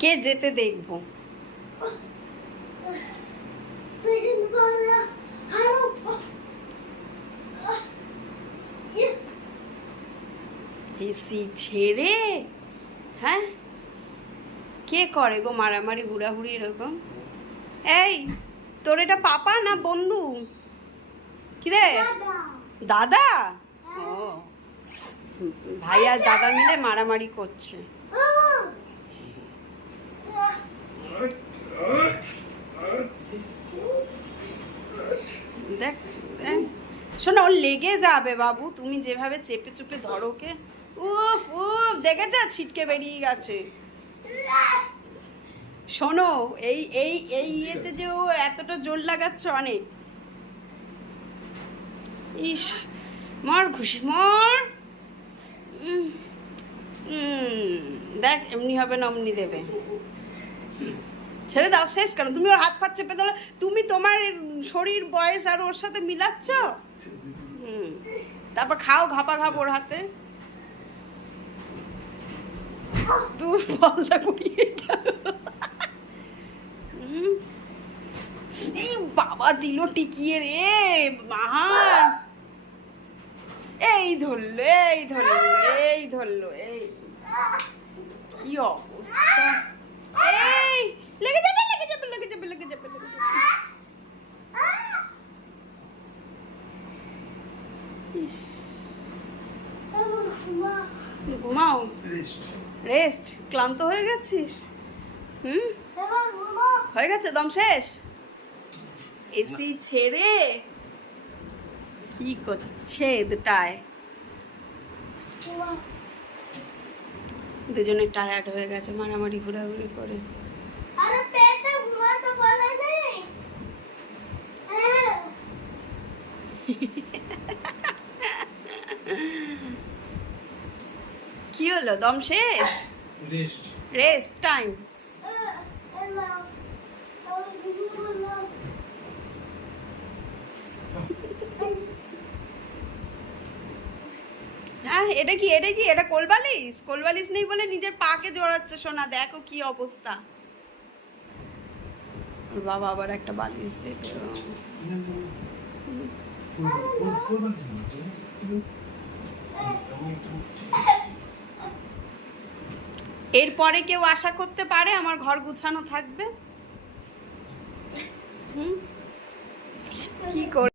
কে যেতে দেখবো? এসি ছেড়ে, হ্যাঁ কে করে গো মারামারি হুড়াহুড়ি এরকম? এই তোর এটা পাপা না বন্ধু? কিরে দাদা? ও ভাই আর দাদা মিলে মারামারি করছে। দেখ শোনো, ওর লেগে যাবে বাবু, তুমি যেভাবে চেপে চুপে ধরো ওকে। উফ উফ, দেখেছ ছিটকে বেরিয়ে গেছে। শোনো, এই এই এই ইয়েতে যে ও এতটা জোর লাগাচ্ছে অনেক। ইস, মর খুশি মর। দেখ এমনি হবে না অমনি দেবে। ছেড়ে দাও, শেষ কেন? তুমি ওর হাত ফাত চেপে দিলে, তুমি তোমার শরীর বয়স আর ওর সাথে মিলাচ্ছ। তারপর খাও ঘাপা ঘাপ ওর হাতে। দূর বলটা কুড়িয়ে এই বাবা দিল টিকিয়ে রে মাহা। এই ধরলো এই ধরলো এই ধরলো, এই কি অবস্থা! এই লেগে যাবে লেগে যাবে লেগে যাবে লেগে যাবে লেগে যাবে। ইস, ঘুমাও, রেস্ট। ক্লান্ত হয়ে গেছিস? হয়ে গেছে, দম শেষ। এসি ছেড়ে কি করছে দুটায়? দুজনে টায়ার্ড হয়ে গেছে মারামারি ঘোরাঘুরি করে। কি হলো, দম শেষ? Rest time. হ্যাঁ, এটা কি এটা কি এটা কোলবালিশ? কোলবালিশ নেই বলে নিজের পাকে জড়াচ্ছে। সোনা দেখো কি অবস্থা। ওর বাবা আবার একটা বালিশ দেবে। এরপরে কেউ আশা করতে পারে আমার ঘর গুছানো থাকবে?